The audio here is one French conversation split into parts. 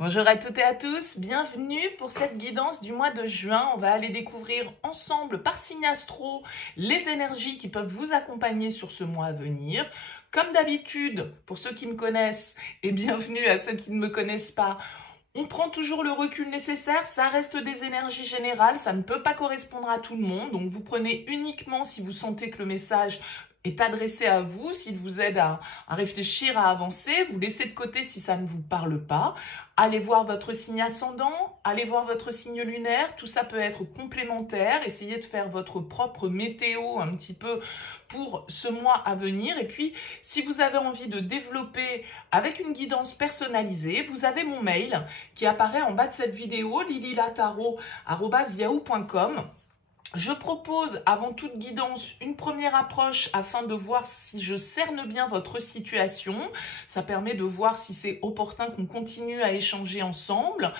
Bonjour à toutes et à tous, bienvenue pour cette guidance du mois de juin. On va aller découvrir ensemble par signe astro les énergies qui peuvent vous accompagner sur ce mois à venir. Comme d'habitude, pour ceux qui me connaissent et bienvenue à ceux qui ne me connaissent pas, on prend toujours le recul nécessaire, ça reste des énergies générales, ça ne peut pas correspondre à tout le monde. Donc vous prenez uniquement si vous sentez que le message est adressé à vous, s'il vous aide à réfléchir, à avancer, vous laissez de côté si ça ne vous parle pas. Allez voir votre signe ascendant, allez voir votre signe lunaire, tout ça peut être complémentaire. Essayez de faire votre propre météo un petit peu pour ce mois à venir. Et puis, si vous avez envie de développer avec une guidance personnalisée, vous avez mon mail qui apparaît en bas de cette vidéo, lililataro@yahoo.com. Je propose avant toute guidance une première approche afin de voir si je cerne bien votre situation. Ça permet de voir si c'est opportun qu'on continue à échanger ensemble.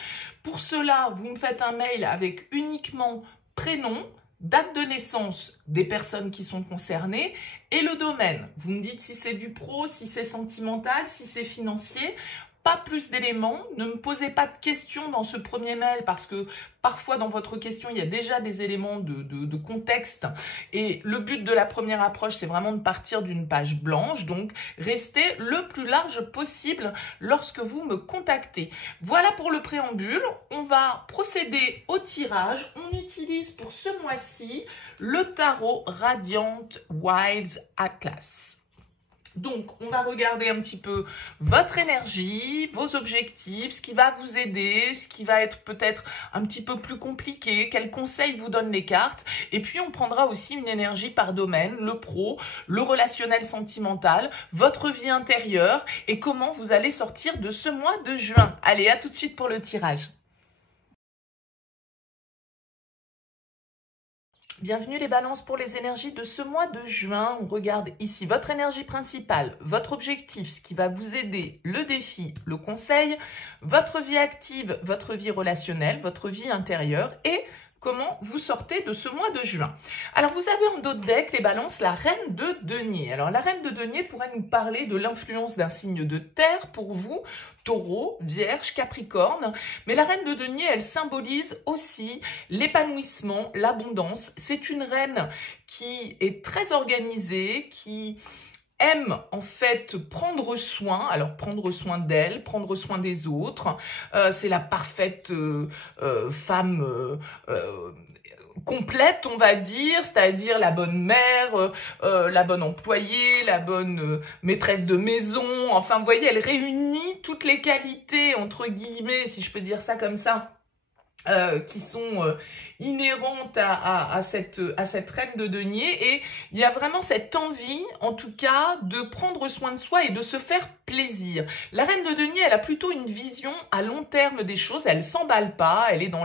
Pour cela, vous me faites un mail avec uniquement prénom, date de naissance des personnes qui sont concernées et le domaine. Vous me dites si c'est du pro, si c'est sentimental, si c'est financier. Pas plus d'éléments, ne me posez pas de questions dans ce premier mail parce que parfois dans votre question, il y a déjà des éléments de contexte et le but de la première approche, c'est vraiment de partir d'une page blanche, donc restez le plus large possible lorsque vous me contactez. Voilà pour le préambule, on va procéder au tirage. On utilise pour ce mois-ci le tarot Radiant Wilds Atlas. Donc, on va regarder un petit peu votre énergie, vos objectifs, ce qui va vous aider, ce qui va être peut-être un petit peu plus compliqué, quels conseils vous donnent les cartes. Et puis, on prendra aussi une énergie par domaine, le pro, le relationnel sentimental, votre vie intérieure et comment vous allez sortir de ce mois de juin. Allez, à tout de suite pour le tirage. Bienvenue les balances pour les énergies de ce mois de juin. On regarde ici votre énergie principale, votre objectif, ce qui va vous aider, le défi, le conseil, votre vie active, votre vie relationnelle, votre vie intérieure et comment vous sortez de ce mois de juin. Alors, vous avez en dos de deck, les balances, la reine de denier. Alors, la reine de denier pourrait nous parler de l'influence d'un signe de terre pour vous, taureau, vierge, capricorne. Mais la reine de denier, elle symbolise aussi l'épanouissement, l'abondance. C'est une reine qui est très organisée, qui aime en fait prendre soin, alors prendre soin d'elle, prendre soin des autres, c'est la parfaite femme complète, on va dire, c'est-à-dire la bonne mère, la bonne employée, la bonne maîtresse de maison, enfin vous voyez, elle réunit toutes les qualités, entre guillemets, si je peux dire ça comme ça, qui sont inhérentes à cette reine de denier et il y a vraiment cette envie en tout cas de prendre soin de soi et de se faire plaisir. La reine de denier, elle a plutôt une vision à long terme des choses, elle s'emballe pas, elle est dans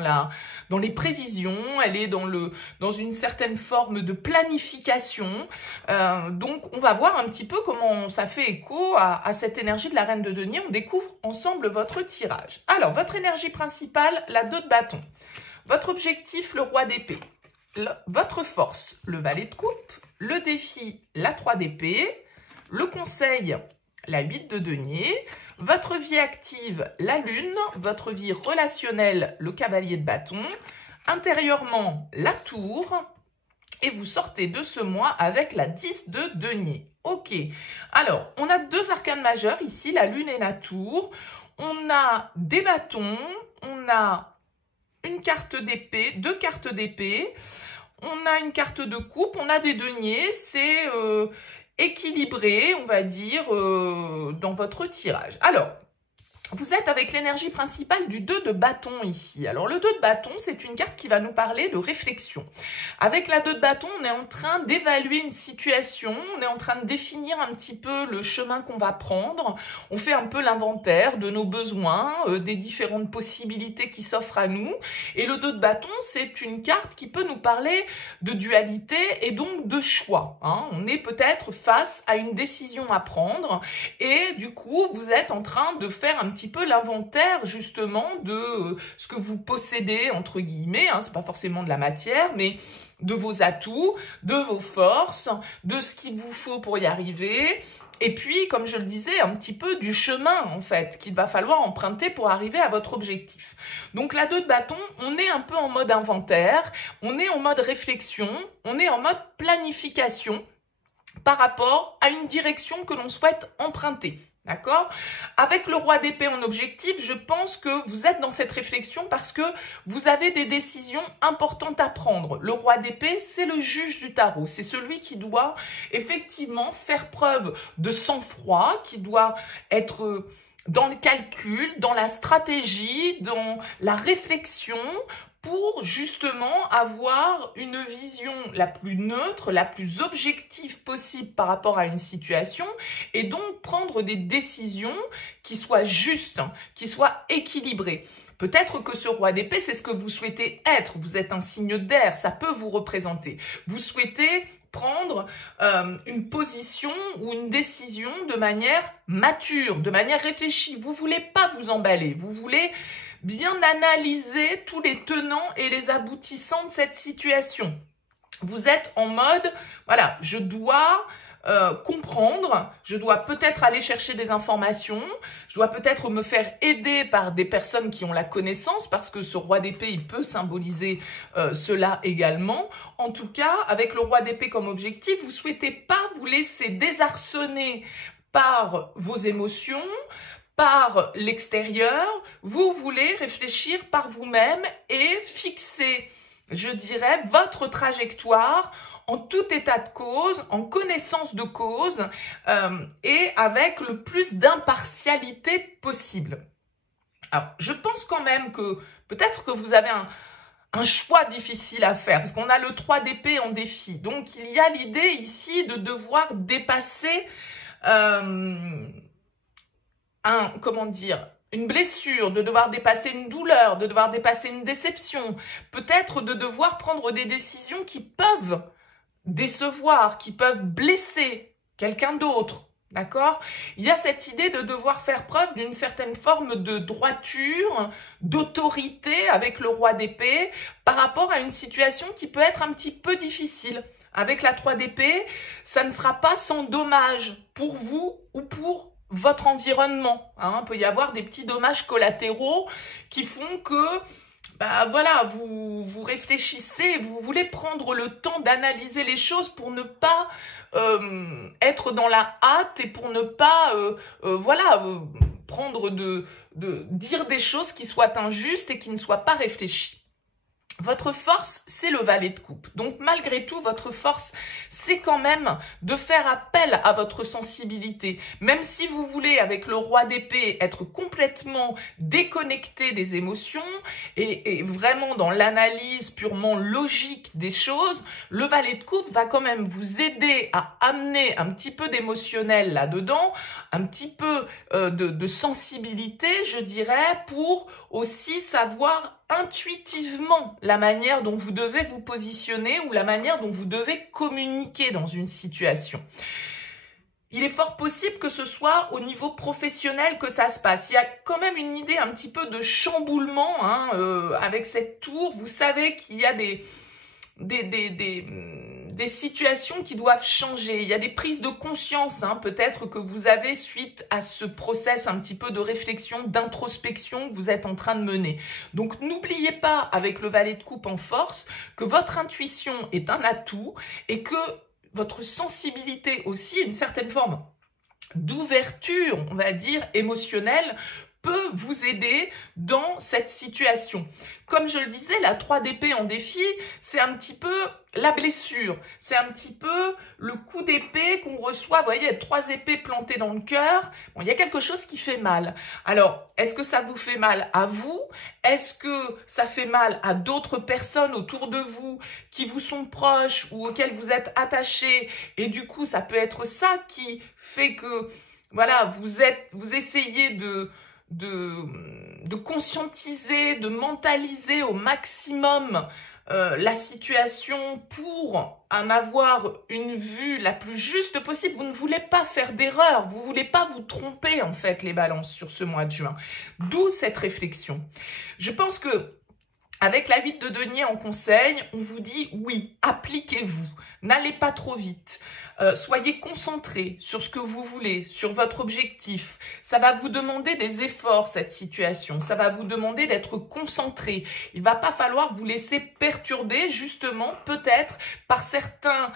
les prévisions, elle est dans une certaine forme de planification. Donc on va voir un petit peu comment ça fait écho à cette énergie de la reine de denier. On découvre ensemble votre tirage. Alors votre énergie principale, la 2 de bâton. Votre objectif, le roi d'épée. Votre force, le valet de coupe. Le défi, la 3 d'épée. Le conseil, la 8 de denier. Votre vie active, la lune. Votre vie relationnelle, le cavalier de bâton. Intérieurement, la tour. Et vous sortez de ce mois avec la 10 de denier. Ok, alors on a 2 arcanes majeures ici, la lune et la tour. On a des bâtons, on a une carte d'épée, 2 cartes d'épée, on a une carte de coupe, on a des deniers, c'est équilibré, on va dire, dans votre tirage. Alors, vous êtes avec l'énergie principale du 2 de bâton ici. Alors, le 2 de bâton, c'est une carte qui va nous parler de réflexion. Avec la 2 de bâton, on est en train d'évaluer une situation, on est en train de définir un petit peu le chemin qu'on va prendre. On fait un peu l'inventaire de nos besoins, des différentes possibilités qui s'offrent à nous. Et le 2 de bâton, c'est une carte qui peut nous parler de dualité et donc de choix. Hein. On est peut-être face à une décision à prendre et du coup, vous êtes en train de faire un petit peu l'inventaire justement de ce que vous possédez entre guillemets, hein, c'est pas forcément de la matière, mais de vos atouts, de vos forces, de ce qu'il vous faut pour y arriver. Et puis, comme je le disais, un petit peu du chemin, en fait, qu'il va falloir emprunter pour arriver à votre objectif. Donc, la 2 de bâton, on est un peu en mode inventaire, on est en mode réflexion, on est en mode planification par rapport à une direction que l'on souhaite emprunter. D'accord? Avec le roi d'épée en objectif, je pense que vous êtes dans cette réflexion parce que vous avez des décisions importantes à prendre. Le roi d'épée, c'est le juge du tarot. C'est celui qui doit effectivement faire preuve de sang-froid, qui doit être dans le calcul, dans la stratégie, dans la réflexion, pour justement avoir une vision la plus neutre, la plus objective possible par rapport à une situation et donc prendre des décisions qui soient justes, qui soient équilibrées. Peut-être que ce roi d'épée, c'est ce que vous souhaitez être. Vous êtes un signe d'air, ça peut vous représenter. Vous souhaitez prendre une position ou une décision de manière mature, de manière réfléchie. Vous voulez pas vous emballer, vous voulez bien analyser tous les tenants et les aboutissants de cette situation. Vous êtes en mode, voilà, je dois comprendre, je dois peut-être aller chercher des informations, je dois peut-être me faire aider par des personnes qui ont la connaissance, parce que ce roi d'épée, il peut symboliser cela également. En tout cas, avec le roi d'épée comme objectif, vous ne souhaitez pas vous laisser désarçonner par vos émotions, par l'extérieur, vous voulez réfléchir par vous-même et fixer, je dirais, votre trajectoire en tout état de cause, en connaissance de cause et avec le plus d'impartialité possible. Alors, je pense quand même que peut-être que vous avez un choix difficile à faire, parce qu'on a le 3 d'épée en défi. Donc, il y a l'idée ici de devoir dépasser une blessure, de devoir dépasser une douleur, de devoir dépasser une déception, peut-être de devoir prendre des décisions qui peuvent décevoir, qui peuvent blesser quelqu'un d'autre, d'accord? Il y a cette idée de devoir faire preuve d'une certaine forme de droiture, d'autorité avec le roi d'épée par rapport à une situation qui peut être un petit peu difficile. Avec la 3 d'épée, ça ne sera pas sans dommage pour vous ou pour votre environnement. Il peut y avoir des petits dommages collatéraux qui font que voilà, vous réfléchissez, vous voulez prendre le temps d'analyser les choses pour ne pas être dans la hâte et pour ne pas prendre dire des choses qui soient injustes et qui ne soient pas réfléchies. Votre force, c'est le valet de coupe. Donc, malgré tout, votre force, c'est quand même de faire appel à votre sensibilité. Même si vous voulez, avec le roi d'épée, être complètement déconnecté des émotions et vraiment dans l'analyse purement logique des choses, le valet de coupe va quand même vous aider à amener un petit peu d'émotionnel là-dedans, un petit peu de sensibilité, je dirais, pour aussi savoir intuitivement la manière dont vous devez vous positionner ou la manière dont vous devez communiquer dans une situation. Il est fort possible que ce soit au niveau professionnel que ça se passe. Il y a quand même une idée un petit peu de chamboulement avec cette tour. Vous savez qu'il y a des situations qui doivent changer. Il y a des prises de conscience, peut-être que vous avez suite à ce process un petit peu de réflexion, d'introspection que vous êtes en train de mener. Donc, n'oubliez pas, avec le valet de coupe en force, que votre intuition est un atout et que votre sensibilité aussi, une certaine forme d'ouverture, on va dire, émotionnelle, peut vous aider dans cette situation. Comme je le disais, la 3 d'épée en défi, c'est un petit peu la blessure. C'est un petit peu le coup d'épée qu'on reçoit. Vous voyez, il y a 3 épées plantées dans le cœur. Bon, il y a quelque chose qui fait mal. Alors, est-ce que ça vous fait mal à vous? Est-ce que ça fait mal à d'autres personnes autour de vous qui vous sont proches ou auxquelles vous êtes attachés? Et du coup, ça peut être ça qui fait que, voilà, vous essayez de conscientiser, de mentaliser au maximum la situation pour en avoir une vue la plus juste possible. Vous ne voulez pas faire d'erreur, vous ne voulez pas vous tromper en fait les balances sur ce mois de juin. D'où cette réflexion. Je pense que Avec la 8 de denier en conseil, on vous dit oui, appliquez-vous, n'allez pas trop vite, soyez concentrés sur ce que vous voulez, sur votre objectif. Ça va vous demander des efforts, cette situation, ça va vous demander d'être concentré. Il ne va pas falloir vous laisser perturber justement peut-être par certains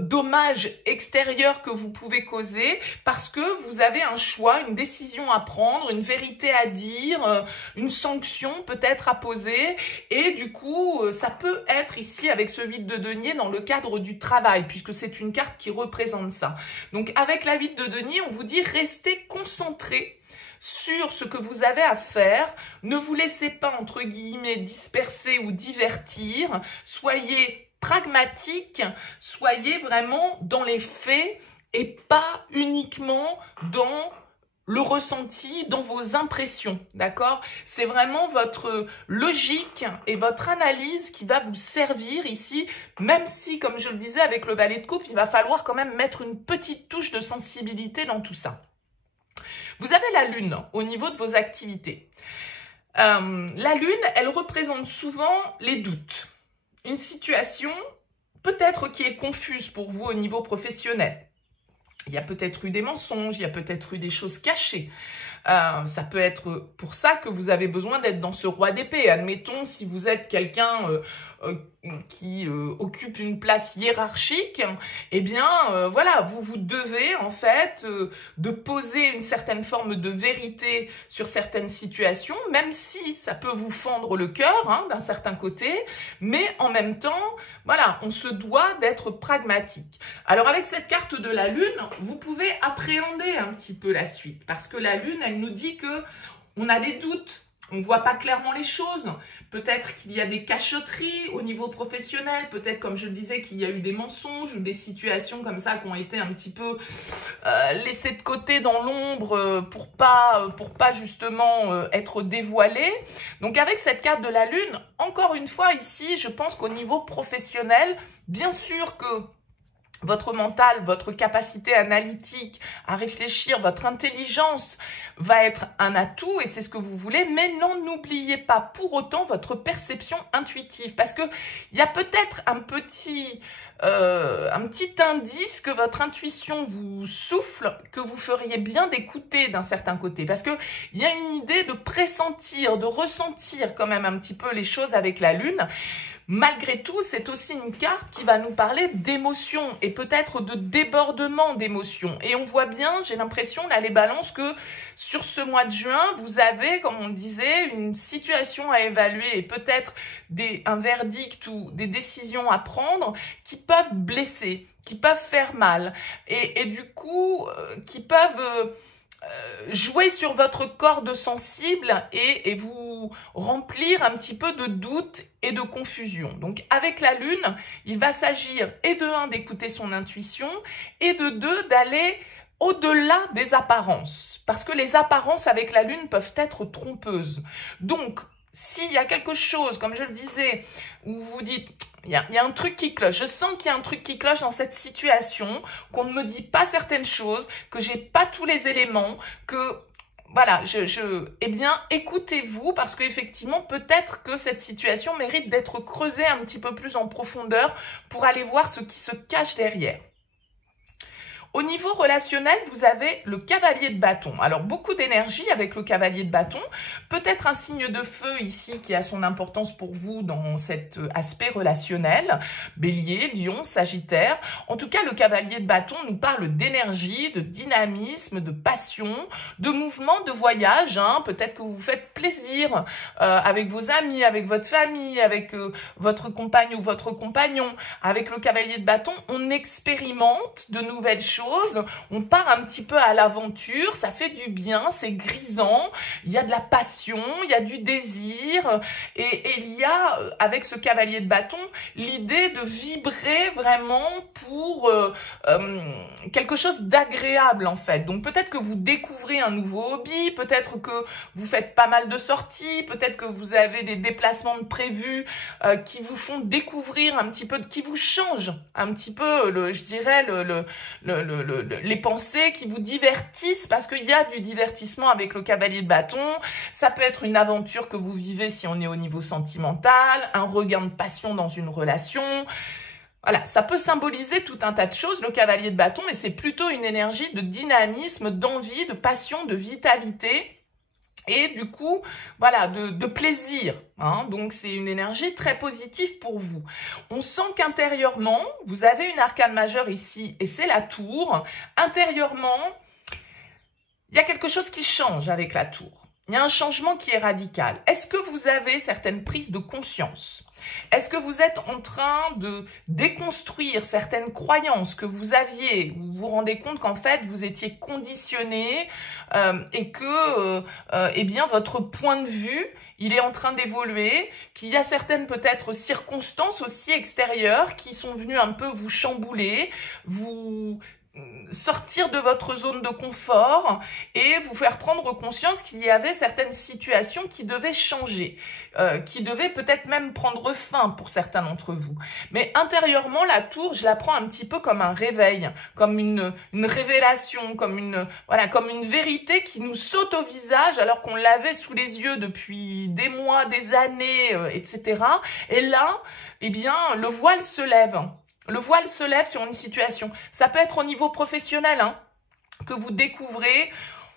dommages extérieurs que vous pouvez causer parce que vous avez un choix, une décision à prendre, une vérité à dire, une sanction peut-être à poser. Et du coup, ça peut être ici avec ce 8 de denier dans le cadre du travail, puisque c'est une carte qui représente ça. Donc avec la 8 de denier, on vous dit restez concentrés sur ce que vous avez à faire. Ne vous laissez pas, entre guillemets, disperser ou divertir. Soyez pragmatique, soyez vraiment dans les faits et pas uniquement dans le ressenti, dans vos impressions, d'accord? C'est vraiment votre logique et votre analyse qui va vous servir ici, même si, comme je le disais avec le valet de coupe, il va falloir quand même mettre une petite touche de sensibilité dans tout ça. Vous avez la lune au niveau de vos activités. La lune, elle représente souvent les doutes. Une situation peut-être qui est confuse pour vous au niveau professionnel. Il y a peut-être eu des mensonges, il y a peut-être eu des choses cachées. Ça peut être pour ça que vous avez besoin d'être dans ce roi d'épée. Admettons, si vous êtes quelqu'un qui occupe une place hiérarchique, eh bien, voilà, vous devez en fait de poser une certaine forme de vérité sur certaines situations, même si ça peut vous fendre le cœur hein, d'un certain côté, mais en même temps, voilà, on se doit d'être pragmatique. Alors avec cette carte de la lune, vous pouvez appréhender un petit peu la suite, parce que la lune, elle nous dit que on a des doutes, on ne voit pas clairement les choses. Peut-être qu'il y a des cachotteries au niveau professionnel. Peut-être, comme je le disais, qu'il y a eu des mensonges ou des situations comme ça qui ont été un petit peu laissées de côté dans l'ombre pour pas justement être dévoilées. Donc, avec cette carte de la lune, encore une fois ici, je pense qu'au niveau professionnel, bien sûr que votre mental, votre capacité analytique à réfléchir, votre intelligence va être un atout et c'est ce que vous voulez, mais n'oubliez pas pour autant votre perception intuitive parce que il y a peut-être un petit indice que votre intuition vous souffle, que vous feriez bien d'écouter d'un certain côté parce que il y a une idée de pressentir, de ressentir quand même un petit peu les choses avec la lune. Malgré tout, c'est aussi une carte qui va nous parler d'émotions et peut-être de débordement d'émotions. Et on voit bien, j'ai l'impression, là, les balances, que sur ce mois de juin, vous avez, comme on disait, une situation à évaluer et peut-être un verdict ou des décisions à prendre qui peuvent blesser, qui peuvent faire mal et du coup, qui peuvent jouer sur votre corde sensible et vous remplir un petit peu de doute et de confusion. Donc avec la lune, il va s'agir et de 1 d'écouter son intuition et de 2 d'aller au-delà des apparences. Parce que les apparences avec la lune peuvent être trompeuses. Donc s'il y a quelque chose, comme je le disais, où vous dites il y a un truc qui cloche, je sens qu'il y a un truc qui cloche dans cette situation, qu'on ne me dit pas certaines choses, que j'ai pas tous les éléments, que voilà, eh bien, écoutez-vous parce qu'effectivement, peut-être que cette situation mérite d'être creusée un petit peu plus en profondeur pour aller voir ce qui se cache derrière. Au niveau relationnel, vous avez le cavalier de bâton. Alors, beaucoup d'énergie avec le cavalier de bâton. Peut-être un signe de feu ici qui a son importance pour vous dans cet aspect relationnel. Bélier, Lion, Sagittaire. En tout cas, le cavalier de bâton nous parle d'énergie, de dynamisme, de passion, de mouvement, de voyage. Hein. Peut-être que vous vous faites plaisir avec vos amis, avec votre famille, avec votre compagne ou votre compagnon. Avec le cavalier de bâton, on expérimente de nouvelles choses. On part un petit peu à l'aventure, ça fait du bien, c'est grisant, il y a de la passion, il y a du désir et il y a, avec ce cavalier de bâton, l'idée de vibrer vraiment pour quelque chose d'agréable en fait. Donc peut-être que vous découvrez un nouveau hobby, peut-être que vous faites pas mal de sorties, peut-être que vous avez des déplacements de prévus qui vous font découvrir un petit peu, qui vous changent un petit peu, je dirais, les pensées qui vous divertissent, parce qu'il y a du divertissement avec le cavalier de bâton. Ça peut être une aventure que vous vivez si on est au niveau sentimental, un regain de passion dans une relation. Voilà, ça peut symboliser tout un tas de choses, le cavalier de bâton, mais c'est plutôt une énergie de dynamisme, d'envie, de passion, de vitalité et du coup, voilà, de plaisir. Hein. Donc, c'est une énergie très positive pour vous. On sent qu'intérieurement, vous avez une arcane majeure ici et c'est la tour. Intérieurement, il y a quelque chose qui change avec la tour. Il y a un changement qui est radical. Est-ce que vous avez certaines prises de conscience? Est-ce que vous êtes en train de déconstruire certaines croyances que vous aviez, où vous vous rendez compte qu'en fait, vous étiez conditionné et que eh bien, votre point de vue, il est en train d'évoluer, qu'il y a certaines peut-être circonstances aussi extérieures qui sont venues un peu vous chambouler, vous sortir de votre zone de confort et vous faire prendre conscience qu'il y avait certaines situations qui devaient changer, qui devaient peut-être même prendre fin pour certains d'entre vous. Mais intérieurement, la tour, je la prends un petit peu comme un réveil, comme une révélation, comme une vérité qui nous saute au visage alors qu'on l'avait sous les yeux depuis des mois, des années, etc. Et là, eh bien, le voile se lève. Le voile se lève sur une situation. Ça peut être au niveau professionnel, hein, que vous découvrez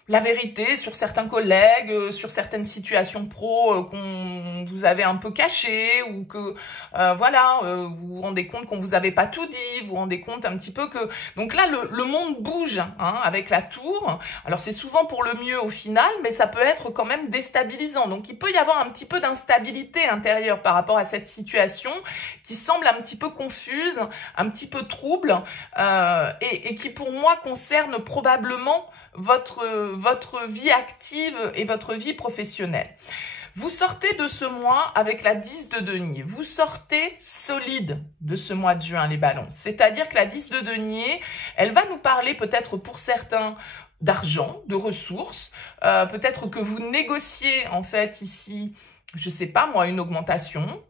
la vérité sur certains collègues, sur certaines situations pro qu'on vous avait un peu cachées ou que vous vous rendez compte qu'on vous avait pas tout dit, vous vous rendez compte un petit peu que... Donc là, le monde bouge hein, avec la tour. Alors c'est souvent pour le mieux au final, mais ça peut être quand même déstabilisant. Donc il peut y avoir un petit peu d'instabilité intérieure par rapport à cette situation qui semble un petit peu confuse, un petit peu trouble et qui pour moi concerne probablement votre vie active et votre vie professionnelle. Vous sortez de ce mois avec la 10 de denier. Vous sortez solide de ce mois de juin, les balances. C'est-à-dire que la 10 de denier, elle va nous parler peut-être pour certains d'argent, de ressources. Peut-être que vous négociez en fait ici, je sais pas moi, une augmentation.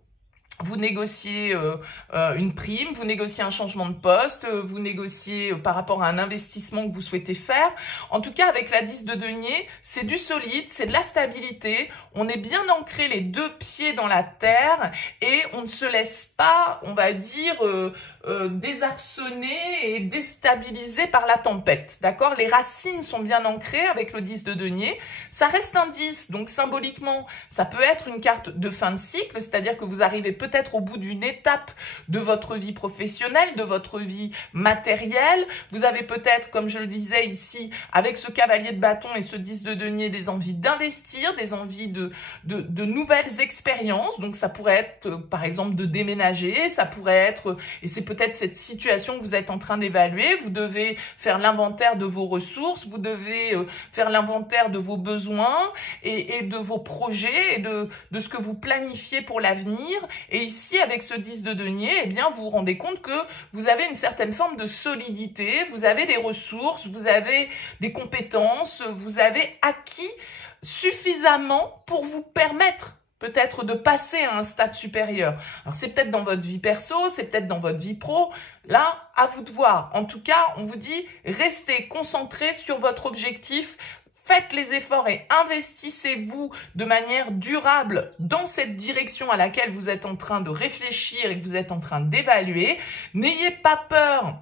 Vous négociez une prime, vous négociez un changement de poste, vous négociez par rapport à un investissement que vous souhaitez faire. En tout cas, avec la 10 de denier, c'est du solide, c'est de la stabilité. On est bien ancré les deux pieds dans la terre et on ne se laisse pas, on va dire, désarçonner et déstabiliser par la tempête. D'accord? Les racines sont bien ancrées avec le 10 de denier. Ça reste un 10, donc symboliquement, ça peut être une carte de fin de cycle, c'est-à-dire que vous arrivez peut-être au bout d'une étape de votre vie professionnelle, de votre vie matérielle. Vous avez peut-être, comme je le disais ici, avec ce cavalier de bâton et ce 10 de denier, des envies d'investir, des envies de nouvelles expériences. Donc ça pourrait être, par exemple, de déménager, ça pourrait être, et c'est peut-être cette situation que vous êtes en train d'évaluer, vous devez faire l'inventaire de vos ressources, vous devez faire l'inventaire de vos besoins et de vos projets et de ce que vous planifiez pour l'avenir. Et ici, avec ce 10 de denier, eh bien, vous vous rendez compte que vous avez une certaine forme de solidité, vous avez des ressources, vous avez des compétences, vous avez acquis suffisamment pour vous permettre peut-être de passer à un stade supérieur. Alors, c'est peut-être dans votre vie perso, c'est peut-être dans votre vie pro. Là, à vous de voir. En tout cas, on vous dit, restez concentrés sur votre objectif. Faites les efforts et investissez-vous de manière durable dans cette direction à laquelle vous êtes en train de réfléchir et que vous êtes en train d'évaluer. N'ayez pas peur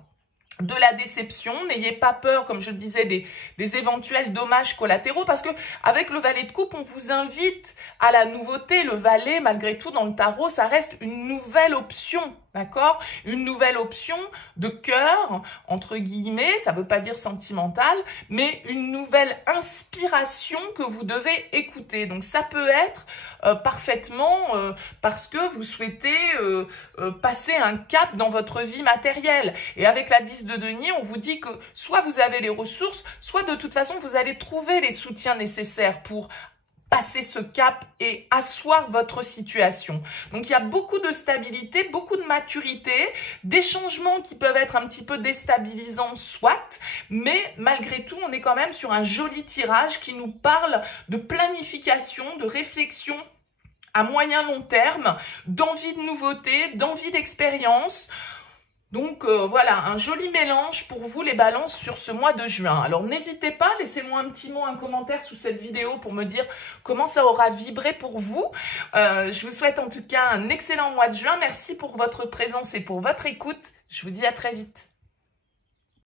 de la déception, n'ayez pas peur, comme je le disais, des éventuels dommages collatéraux, parce que avec le valet de coupe, on vous invite à la nouveauté. Le valet, malgré tout, dans le tarot, ça reste une nouvelle option, d'accord? Une nouvelle option de cœur, entre guillemets, ça veut pas dire sentimental, mais une nouvelle inspiration que vous devez écouter. Donc ça peut être parfaitement parce que vous souhaitez passer un cap dans votre vie matérielle. Et avec la 10 de denier, on vous dit que soit vous avez les ressources, soit de toute façon vous allez trouver les soutiens nécessaires pour passer ce cap et asseoir votre situation. Donc il y a beaucoup de stabilité, beaucoup de maturité, des changements qui peuvent être un petit peu déstabilisants, soit, mais malgré tout, on est quand même sur un joli tirage qui nous parle de planification, de réflexion à moyen long terme, d'envie de nouveauté, d'envie d'expérience. Donc voilà, un joli mélange pour vous les balances sur ce mois de juin. Alors n'hésitez pas, laissez-moi un petit mot, un commentaire sous cette vidéo pour me dire comment ça aura vibré pour vous. Je vous souhaite en tout cas un excellent mois de juin. Merci pour votre présence et pour votre écoute. Je vous dis à très vite.